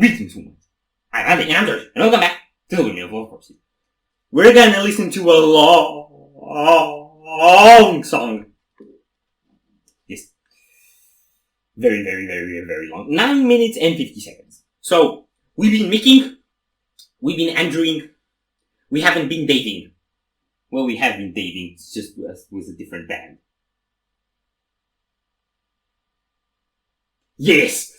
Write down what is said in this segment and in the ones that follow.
Greetings, humans. I'm Andy, and I'm George, and welcome back to the Windmill, of course. We're gonna listen to a long song. Yes. Very, very, very, very long. 9 minutes and 50 seconds. So, we've been making, we've been Andrewing, we haven't been dating. Well, we have been dating, it's just with a different band. Yes!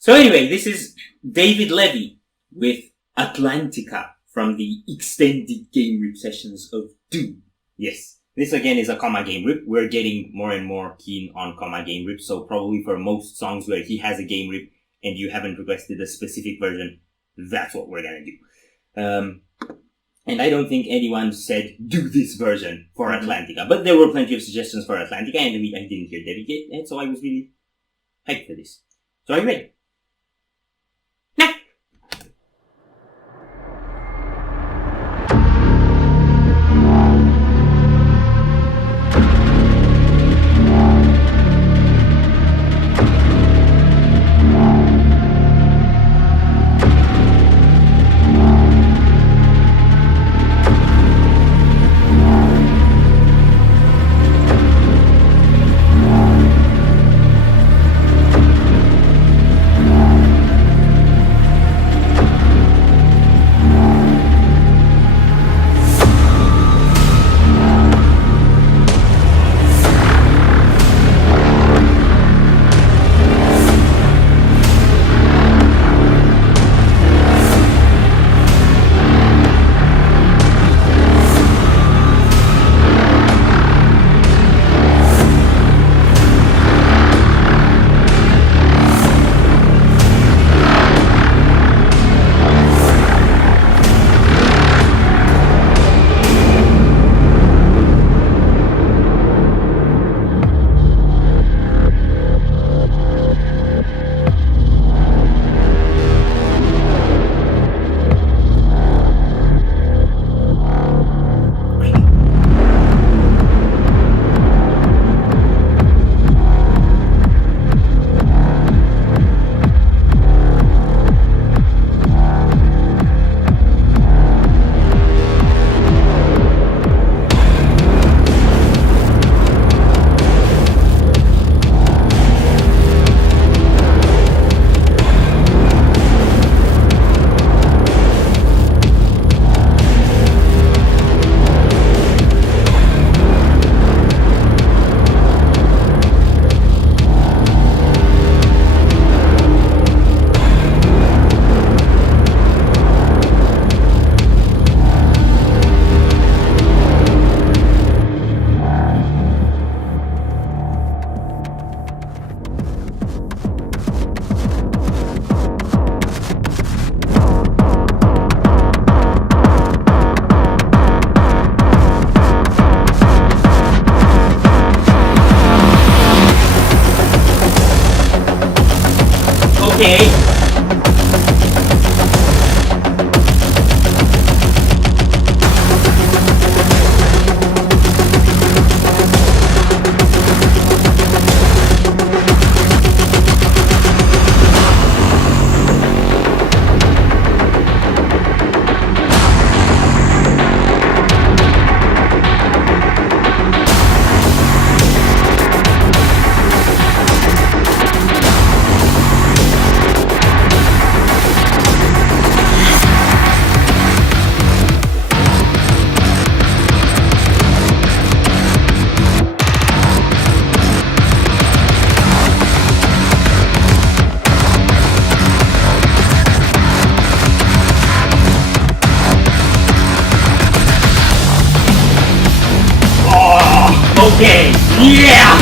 So anyway, this is David Levy with Atlantica from the extended game rip sessions of Doom. Yes, this again is a comma game rip. We're getting more and more keen on comma game rips, so probably for most songs where he has a game rip and you haven't requested a specific version, that's what we're gonna do. And I don't think anyone said, do this version for Atlantica, but there were plenty of suggestions for Atlantica, and I didn't hear David yet, and so I was really hyped for this. So are you ready? Okay. Okay, yeah!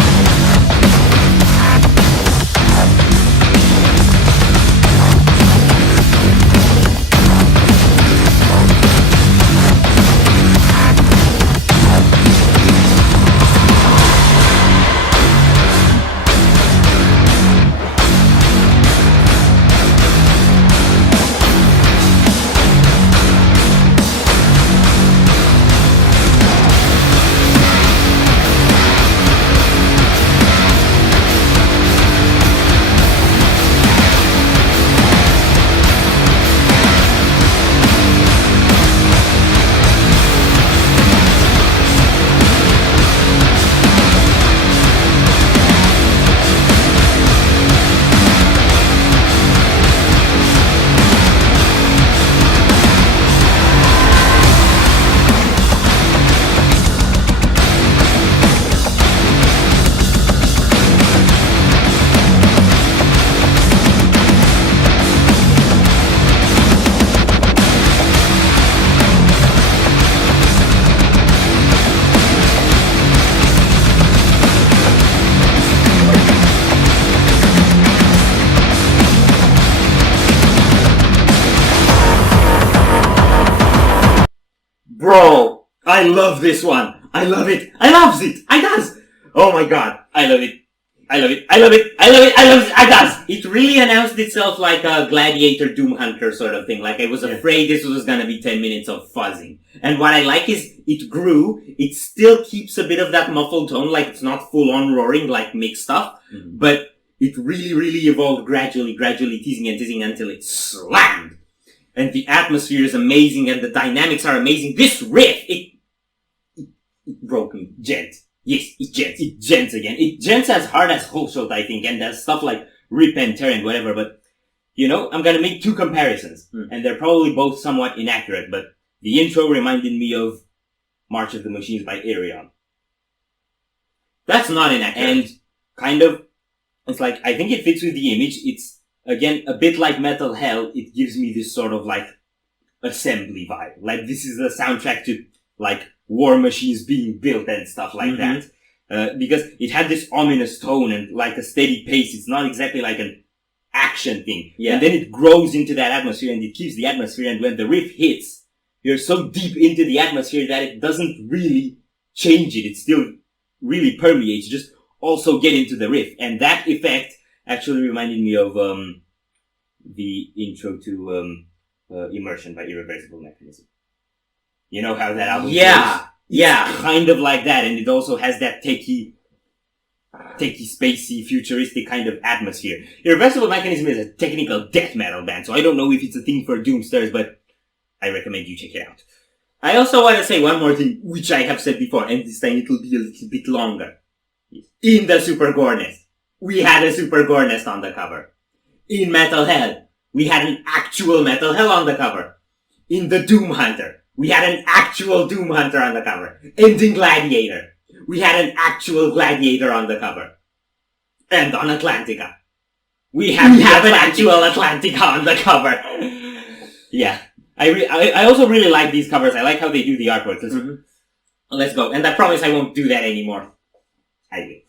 Bro, I love this one. I love it. I loves it. I does. Oh my god. I love it. I love it. I love it. I love it. I love it. I does. It really announced itself like a Gladiator Doom Hunter sort of thing. Like I was afraid this was gonna be 10 minutes of fuzzing. And what I like is it grew. It still keeps a bit of that muffled tone. Like it's not full on roaring like mixed stuff. Mm-hmm. But it really, really evolved gradually teasing and teasing until it slammed. And the atmosphere is amazing and the dynamics are amazing. This riff, it broke me. Gent. Yes, it gents again. It gents as hard as Holshot, I think, and does stuff like rip and tear and whatever, but, you know, I'm gonna make two comparisons, and they're probably both somewhat inaccurate, but the intro reminded me of March of the Machines by Arion. That's not inaccurate. And kind of, it's like, I think it fits with the image. It's, again, a bit like Metal Hell. It gives me this sort of, like, assembly vibe. Like, this is the soundtrack to, like, war machines being built and stuff like that. Because it had this ominous tone and like a steady pace. It's not exactly like an action thing. Yeah. And then it grows into that atmosphere and it keeps the atmosphere. And when the riff hits, you're so deep into the atmosphere that it doesn't really change it. It still really permeates. Just also get into the riff. And that effect actually reminded me of, the intro to, Immersion by Irreversible Mechanism. You know how that album goes? Yeah, kind of like that, and it also has that techie, spacey, futuristic kind of atmosphere. Irreversible Mechanism is a technical death metal band, so I don't know if it's a thing for Doomsters, but I recommend you check it out. I also want to say one more thing, which I have said before, and this time it will be a little bit longer. In the Super Gore Nest, we had a Super Gore Nest on the cover. In Metal Hell, we had an actual Metal Hell on the cover. In the Doom Hunter, we had an actual Doom Hunter on the cover. And in Gladiator, we had an actual Gladiator on the cover. And on Atlantica, we have an actual Atlantica on the cover. Yeah. I also really like these covers. I like how they do the artwork. Let's go. And I promise I won't do that anymore. I will.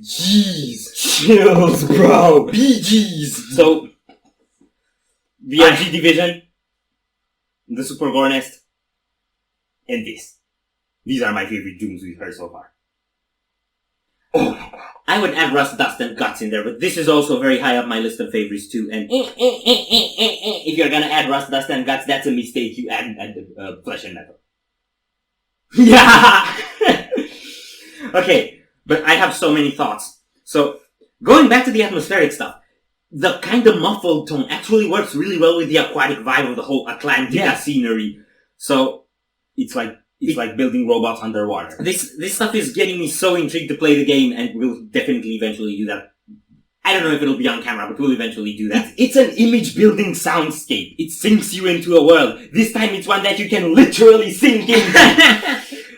Jeez, chills, bro. BGs. So, VRG Division, the Super Gore Nest, and this. These are my favorite Dooms we've heard so far. Oh, I would add Rust, Dust, and Guts in there, but this is also very high up my list of favorites too. And if you're gonna add Rust, Dust, and Guts, that's a mistake. You add Flesh and Metal. Yeah. Okay, but I have so many thoughts. So going back to the atmospheric stuff, the kind of muffled tone actually works really well with the aquatic vibe of the whole Atlantica scenery. So it's like building robots underwater. This stuff is getting me so intrigued to play the game, and we'll definitely eventually do that. I don't know if it'll be on camera, but we'll eventually do that. It's an image building soundscape. It sinks you into a world. This time it's one that you can literally sink into.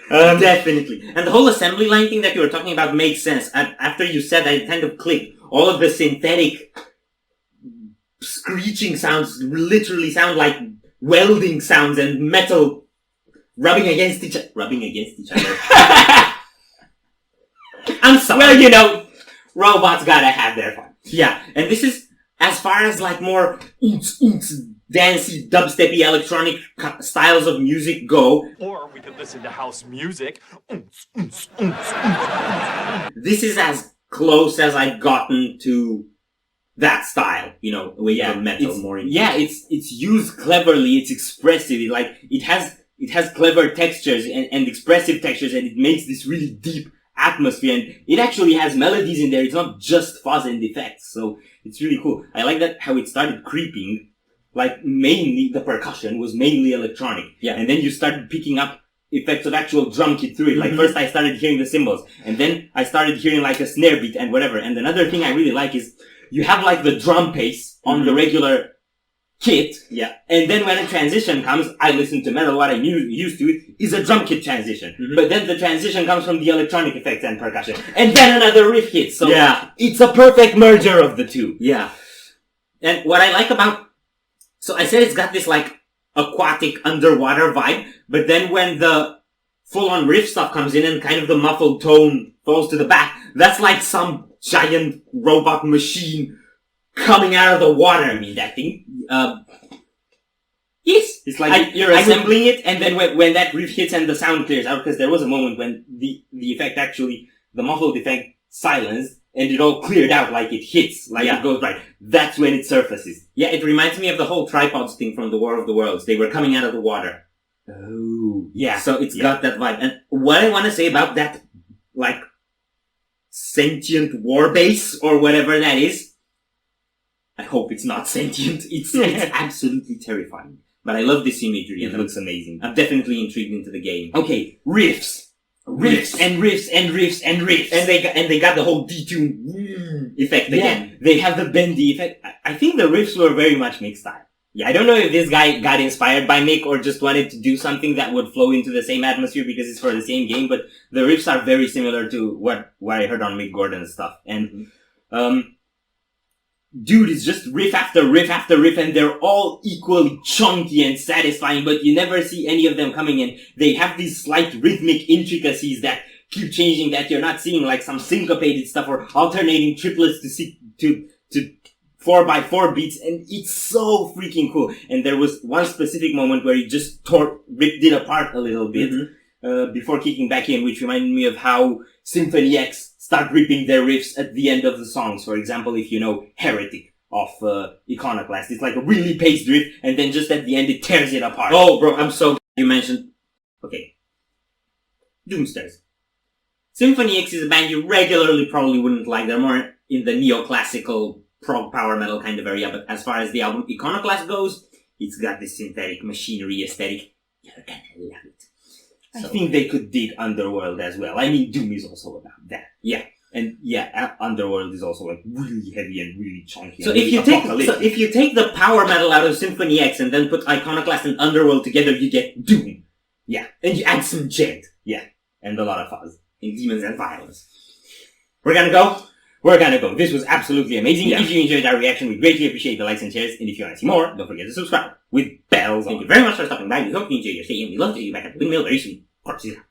Definitely. And the whole assembly line thing that you were talking about makes sense. After you said that, it kind of clicked. All of the synthetic screeching sounds literally sound like welding sounds and metal rubbing against each other. I'm sorry. Well, you know, robots gotta have their fun. Yeah, and this is, as far as like more dancey, dubsteppy, electronic styles of music go. Or we could listen to house music. This is as close as I've gotten to that style, you know, way of metal more. It's used cleverly, it's expressive, it has clever textures and expressive textures, and it makes this really deep atmosphere, and it actually has melodies in there. It's not just fuzz and effects, so it's really cool. I like that how it started creeping, like mainly the percussion was mainly electronic, and then you started picking up effects of actual drum kit through it. Like first I started hearing the cymbals, and then I started hearing like a snare beat and whatever. And another thing I really like is you have like the drum pace on the regular kit, and then when a transition comes, I listen to metal, what I'm used to is a drum kit transition. But then the transition comes from the electronic effects and percussion, and then another riff hit. So it's a perfect merger of the two. Yeah. And what I like about, so I said it's got this like aquatic underwater vibe, but then when the full-on riff stuff comes in and kind of the muffled tone falls to the back, that's like some giant robot machine coming out of the water. I mean, that thing. Yes. It's like you're assembling it, and then when that riff hits and the sound clears out, because there was a moment when the effect actually, the muffled effect silenced, and it all cleared out, like it hits, like it goes right. That's when it surfaces. Yeah, it reminds me of the whole tripods thing from the War of the Worlds. They were coming out of the water. Oh. Yeah, so it's got that vibe. And what I want to say about that, like, sentient war base, or whatever that is, I hope it's not sentient. It's absolutely terrifying. But I love this imagery, and it looks amazing. I'm definitely intrigued into the game. Okay, riffs. Riffs and riffs and riffs and riffs. And they got the whole detune effect again. Yeah. They have the bendy effect. I think the riffs were very much Mick's style. Yeah, I don't know if this guy got inspired by Mick or just wanted to do something that would flow into the same atmosphere because it's for the same game, but the riffs are very similar to what I heard on Mick Gordon's stuff. And, dude, it's just riff after riff after riff, and they're all equally chunky and satisfying, but you never see any of them coming in. They have these slight rhythmic intricacies that keep changing, that you're not seeing like some syncopated stuff or alternating triplets to 4x4 beats, and it's so freaking cool. And there was one specific moment where he just ripped it apart a little bit, before kicking back in, which reminded me of how Symphony X start ripping their riffs at the end of the songs. For example, if you know Heretic of Iconoclast, it's like a really paced riff, and then just at the end it tears it apart. Oh, bro, I'm so glad you mentioned. Okay. Doomsters. Symphony X is a band you regularly probably wouldn't like. They're more in the neoclassical prog power metal kind of area, but as far as the album Iconoclast goes, it's got this synthetic machinery aesthetic. You're gonna love it. I think they could dig Underworld as well. I mean, Doom is also about that. Yeah. And Underworld is also like really heavy and really chunky. So if you take the power metal out of Symphony X and then put Iconoclast and Underworld together, you get Doom. Yeah. And you add some Gent. Yeah. And a lot of fuzz. And demons and violence. We're gonna go. This was absolutely amazing. Yeah. If you enjoyed our reaction, we greatly appreciate the likes and shares. And if you want to see more, don't forget to subscribe with bells. Thank you very much for stopping by. We hope you enjoyed your stay, and we love to see you back at the Windmill very soon. Corpses out.